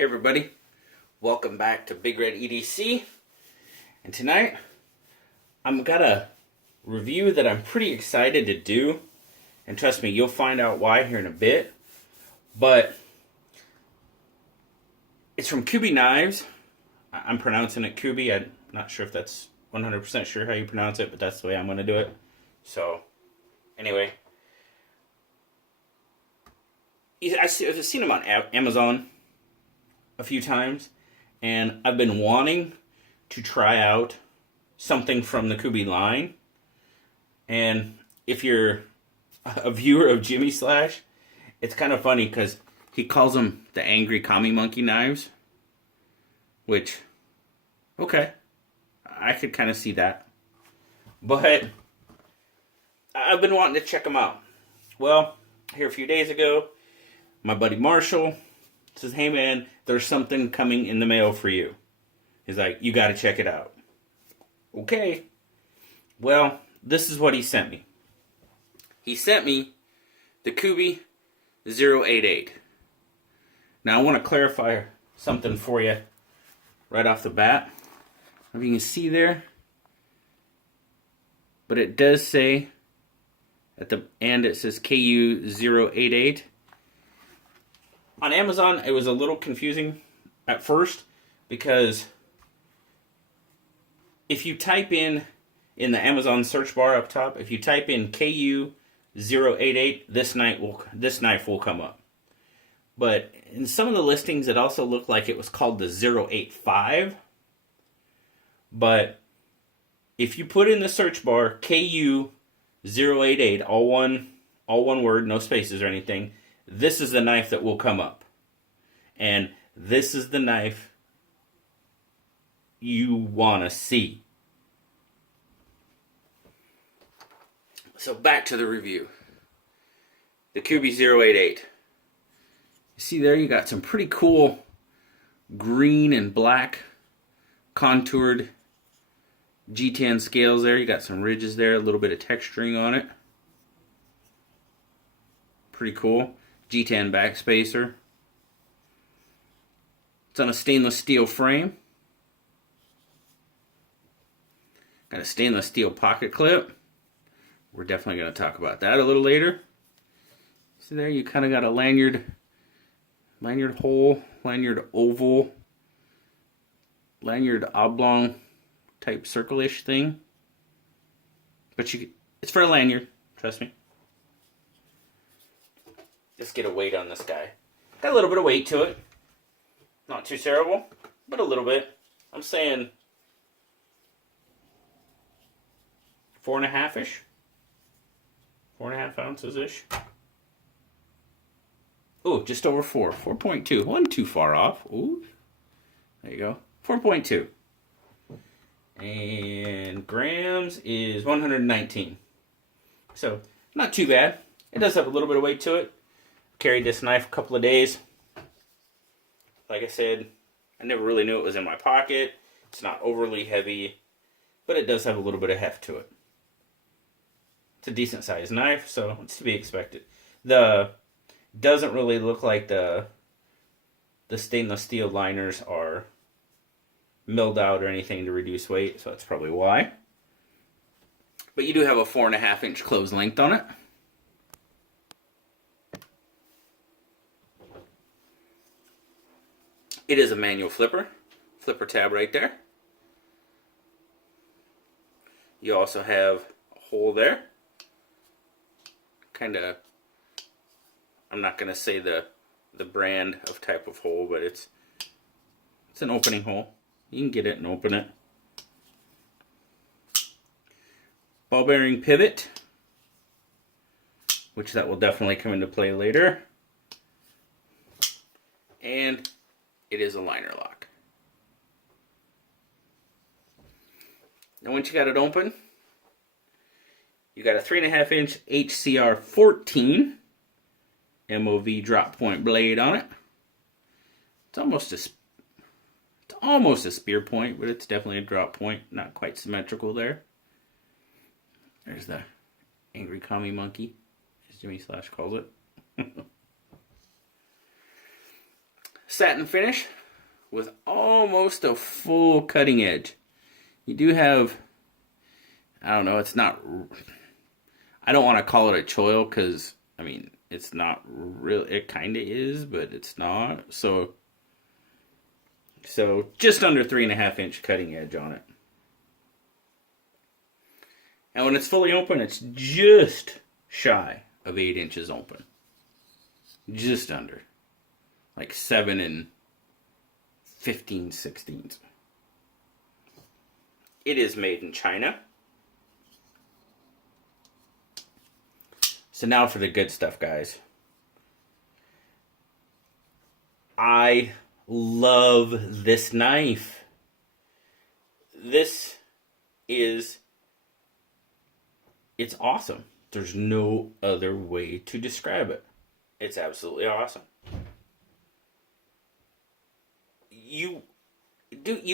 Hey everybody, welcome back to Big Red EDC, and tonight I've got a review that I'm pretty excited to do, and trust me, you'll find out why here in a bit, but it's from Kubey Knives. I'm pronouncing it Kubey. I'm not sure if that's 100% sure how you pronounce it, but that's the way I'm going to do it. So, anyway, I've seen them on Amazon a few times, and I've been wanting to try out something from the Kubey line. And if you're a viewer of Jimmy Slash, it's kind of funny because he calls them the angry commie monkey knives, which, okay, I could kind of see that. But I've been wanting to check them out. Well, here a few days ago, my buddy Marshall says, hey man, there's something coming in the mail for you. He's like, you got to check it out. Okay. Well, this is what he sent me. He sent me the Kubey 088. Now I want to clarify something for you right off the bat. If you can see there, but it does say at the end, it says KU 088. On Amazon, it was a little confusing at first because if you type in the Amazon search bar up top, if you type in KU 088, this knife will come up. But in some of the listings, it also looked like it was called the 085. But if you put in the search bar KU 088, all one word, no spaces or anything, this is the knife that will come up. And this is the knife you want to see. So back to the review. The Kubey 088. You see there, you got some pretty cool green and black contoured G10 scales there. You got some ridges there, a little bit of texturing on it. Pretty cool. G10 backspacer. It's on a stainless steel frame. Got a stainless steel pocket clip. We're definitely going to talk about that a little later. So there you kind of got a lanyard hole, lanyard oval, lanyard oblong type circle-ish thing. But it's for a lanyard, trust me. Just get a weight on this guy. Got a little bit of weight to it. Not too terrible, but a little bit. I'm saying 4.5-ish. 4.5 ounces-ish. Ooh, just over 4. 4.2. Wasn't too far off. Ooh. There you go. 4.2. And grams is 119. So, not too bad. It does have a little bit of weight to it. Carried this knife a couple of days. Like I said, I never really knew it was in my pocket. It's not overly heavy, but it does have a little bit of heft to it. It's a decent sized knife, so it's to be expected. Doesn't really look like the stainless steel liners are milled out or anything to reduce weight, so that's probably why. But you do have a 4.5-inch closed length on it. It is a manual flipper tab right there. You also have a hole there. Kind of, I'm not going to say the brand of type of hole, but it's an opening hole. You can get it and open it. Ball bearing pivot, which that will definitely come into play later. And it is a liner lock. Now once you got it open, you got a 3.5-inch HCR 14 MOV drop point blade on it. It's almost a spear point, but it's definitely a drop point. Not quite symmetrical there. There's the angry commie monkey, as Jimmy Slash calls it. satin finish with almost a full cutting edge. You do have, I don't know, it's not, I don't want to call it a choil because, I mean, it's not real, it kind of is, but it's not. So just under 3.5-inch cutting edge on it. And when it's fully open, it's just shy of 8 inches open. Just under. Like 7 15/16. It is made in China. So now for the good stuff, guys. I love this knife. It's awesome. There's no other way to describe it. It's absolutely awesome. You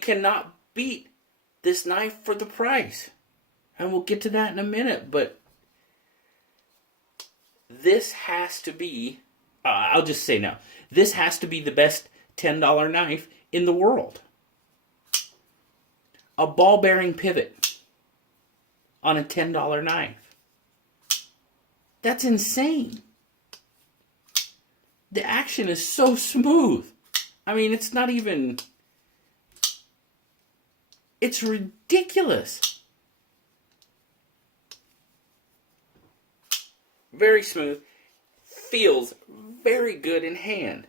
cannot beat this knife for the price. And we'll get to that in a minute, but this has to be, I'll just say now, this has to be the best $10 knife in the world. A ball bearing pivot on a $10 knife. That's insane. The action is so smooth. I mean, it's not even, it's ridiculous. Very smooth. Feels very good in hand.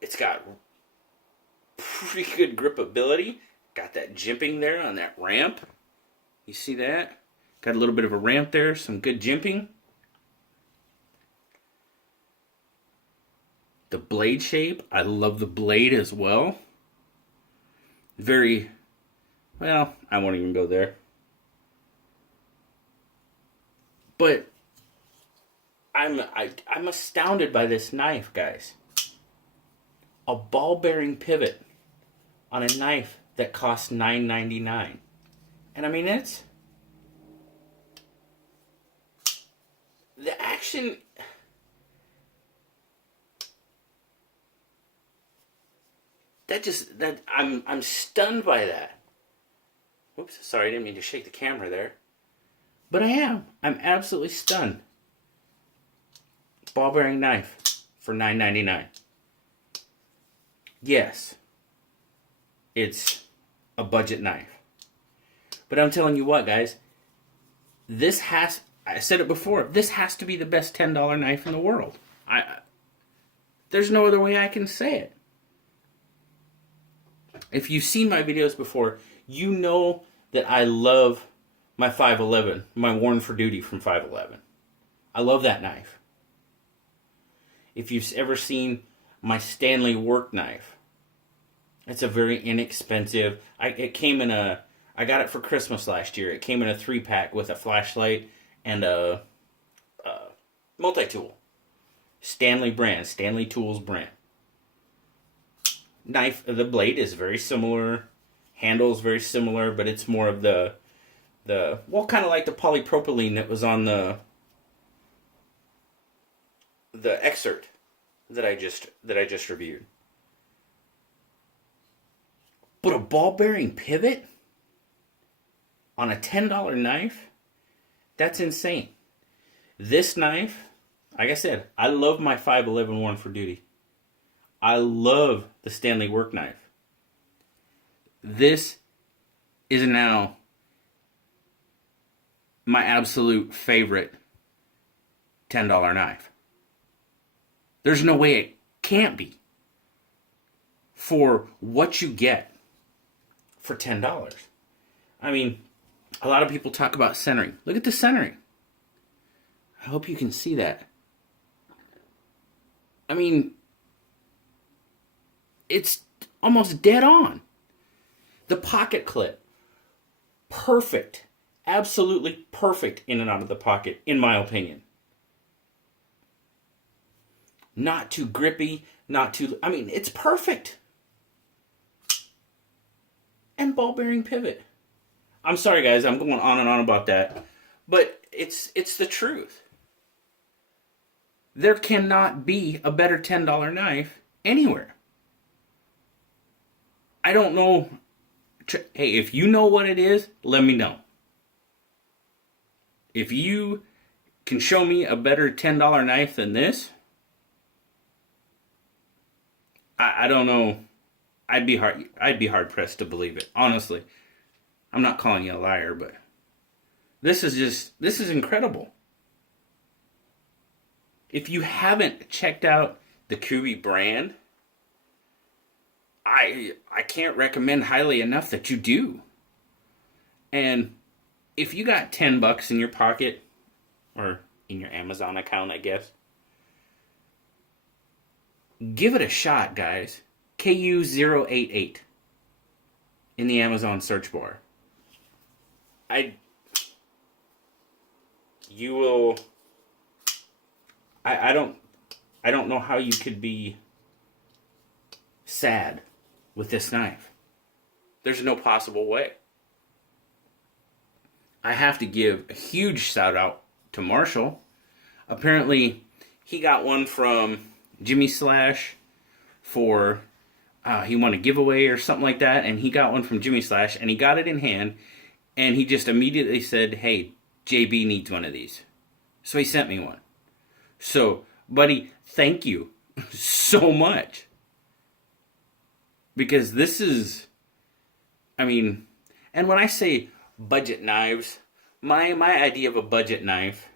It's got pretty good gripability. Got that jimping there on that ramp. You see that? Got a little bit of a ramp there. Some good jimping. The blade shape. I love the blade as well. Very, well, I won't even go there. But I'm astounded by this knife, guys. A ball bearing pivot on a knife that costs $9.99. And I mean, the action, I'm stunned by that. Whoops, sorry, I didn't mean to shake the camera there. But I am. I'm absolutely stunned. Ball bearing knife for $9.99. Yes, it's a budget knife. But I'm telling you what, guys, I said it before, this has to be the best $10 knife in the world. There's no other way I can say it. If you've seen my videos before, you know that I love my 511, my Worn for Duty from 511. I love that knife. If you've ever seen my Stanley work knife, it's a very inexpensive, I got it for Christmas last year. It came in a 3-pack with a flashlight and a multi-tool. Stanley brand, Stanley Tools brand. Knife, the blade is very similar. Handle's very similar, but it's more of the kind of like the polypropylene that was on the excerpt that I just reviewed. But a ball bearing pivot on a $10 knife, that's insane. This knife, like I said, I love my 511 Worn for Duty. I love the Stanley work knife. This is now my absolute favorite $10 knife. There's no way it can't be for what you get for $10. I mean, a lot of people talk about centering. Look at the centering. I hope you can see that. I mean, it's almost dead on. The pocket clip, perfect. Absolutely perfect in and out of the pocket, in my opinion. Not too grippy, I mean, it's perfect. And ball bearing pivot. I'm sorry, guys, I'm going on and on about that. But it's the truth. There cannot be a better $10 knife anywhere. I don't know. Hey, if you know what it is, let me know. If you can show me a better $10 knife than this, I don't know. I'd be hard pressed to believe it. Honestly, I'm not calling you a liar, but this is incredible. If you haven't checked out the Kubey brand, I can't recommend highly enough that you do. And if you got $10 in your pocket, or in your Amazon account, I guess, give it a shot, guys. KU088 in the Amazon search bar. You will. I don't know how you could be sad with this knife. There's no possible way. I have to give a huge shout out to Marshall. Apparently, he got one from Jimmy Slash for he won a giveaway or something like that, and he got one from Jimmy Slash, and he got it in hand, and he just immediately said, "Hey, JB needs one of these," so he sent me one. So, buddy, thank you so much, because this is, I mean, and when I say budget knives, my idea of a budget knife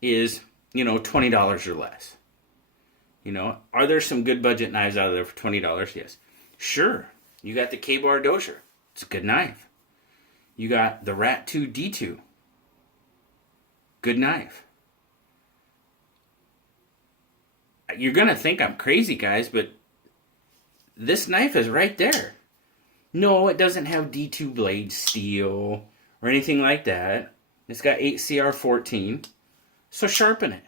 is, $20 or less. Are there some good budget knives out there for $20? Yes. Sure. You got the K-Bar Dozier. It's a good knife. You got the Rat 2 D2. Good knife. You're going to think I'm crazy, guys, but this knife is right there. No, it doesn't have D2 blade steel or anything like that. It's got 8CR14. So sharpen it.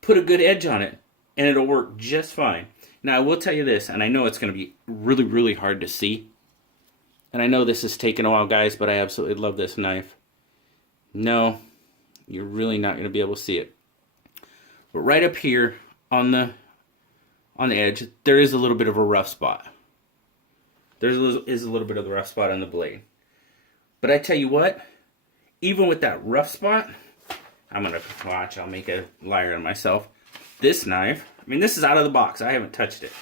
Put a good edge on it, and it'll work just fine. Now, I will tell you this, and I know it's going to be really, really hard to see. And I know this has taken a while, guys, but I absolutely love this knife. No, you're really not going to be able to see it. But right up here on the edge, there is a little bit of a rough spot. There is a little bit of the rough spot on the blade. But I tell you what, even with that rough spot, I'm going to watch, I'll make a liar of myself. This knife, this is out of the box. I haven't touched it.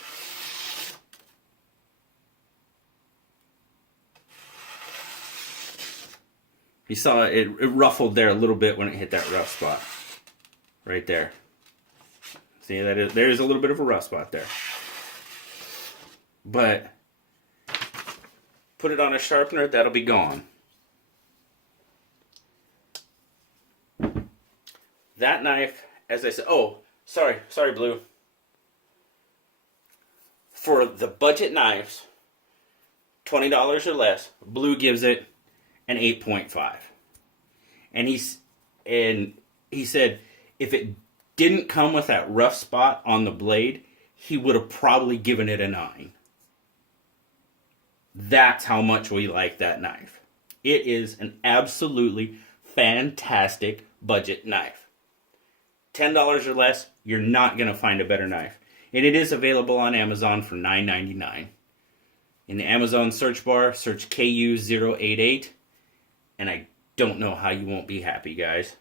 You saw it ruffled there a little bit when it hit that rough spot. Right there. See, there's a little bit of a rough spot there. But put it on a sharpener, that'll be gone. That knife, as I said, sorry, Blue. For the budget knives, $20 or less, Blue gives it an 8.5. And he said if it didn't come with that rough spot on the blade, he would have probably given it a 9. That's how much we like that knife. It is an absolutely fantastic budget knife. $10 or less, you're not going to find a better knife. And it is available on Amazon for $9.99. In the Amazon search bar, search KU088. And I don't know how you won't be happy, guys.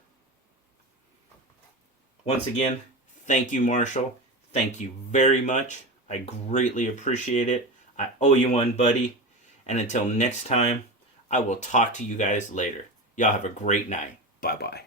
Once again, thank you, Marshall. Thank you very much. I greatly appreciate it. I owe you one, buddy. And until next time, I will talk to you guys later. Y'all have a great night. Bye-bye.